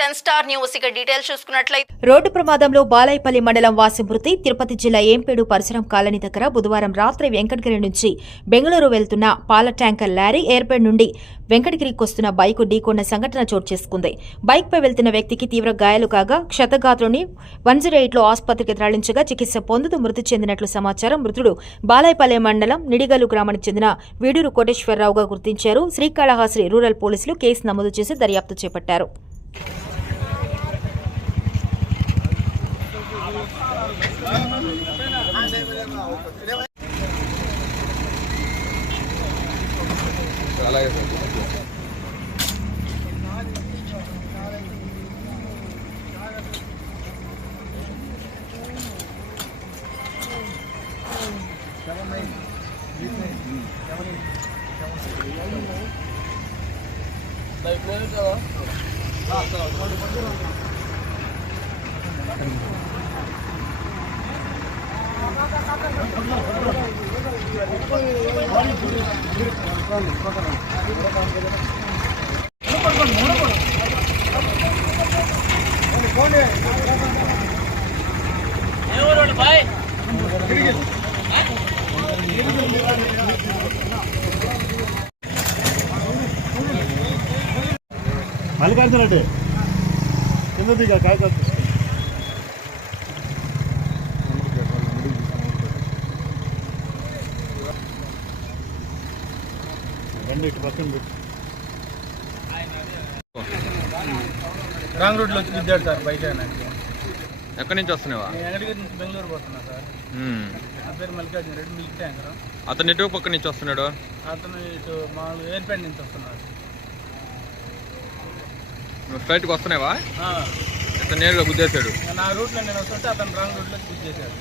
Ten star news. ఇక details చూసుకున్నట్లయితే road ప్రమాదంలో బాలాయపల్లి మండలం వాసి మృతి తిరుపతి జిల్లా ఏంపేడు పరిసరం కాలనీ దగ్గర బుధవారం రాత్రి వెంకటగిరి నుంచి బెంగళూరు వెళ్తున్న పాల ట్యాంకర్ లారీ ఎయిర్పేడ్ నుండి వెంకటగిరికి వస్తున్న బైకు ఢీకొన్న సంఘటన చోటు చేసుకుంది. బైక్పై వెళ్తున్న వ్యక్తికి తీవ్ర గాయాలు కాగా క్షతగాత్రుని వన్ జీరో ఎయిట్లో ఆసుపత్రికి తరలించగా చికిత్స పొందుతూ మృతి చెందినట్లు సమాచారం మృతుడు బాలాయపల్లి మండలం నిడిగలు గ్రామానికి చెందిన వీడూరు కోటేశ్వరరావుగా గుర్తించారు. శ్రీకాళహస్తి రూరల్ పోలీసులు కేసు నమోదు చేసి దర్యాప్తు చేపట్టారు. అలాగే సార్ మల్లికార్జున రెడ్డి. కింద దిగా కాయ రండి ఇటు పక్కన పెట్టు రాంగ్ రూట్లో వచ్చి దిద్దాడు సార్ బైక్ ఎక్కడి నుంచి వస్తున్నావా? నేను నుంచి బెంగళూరు పోతున్నా సార్. ఉమ్. నా పేరు మల్లికార్జున రెడ్డి మిల్క్ ట్యాంకర్. అతను ఎటు పక్క నుంచి వస్తున్నాడు? అతను ఇటు మామూలు నుంచి వస్తున్నాడు. నువ్వు వస్తున్నావా? ఆ, ఇతను నేరుగా గుద్దేశాడు. నా రూట్లో నేను వస్తుంటే అతను రాంగ్ రూట్లో చేశాడు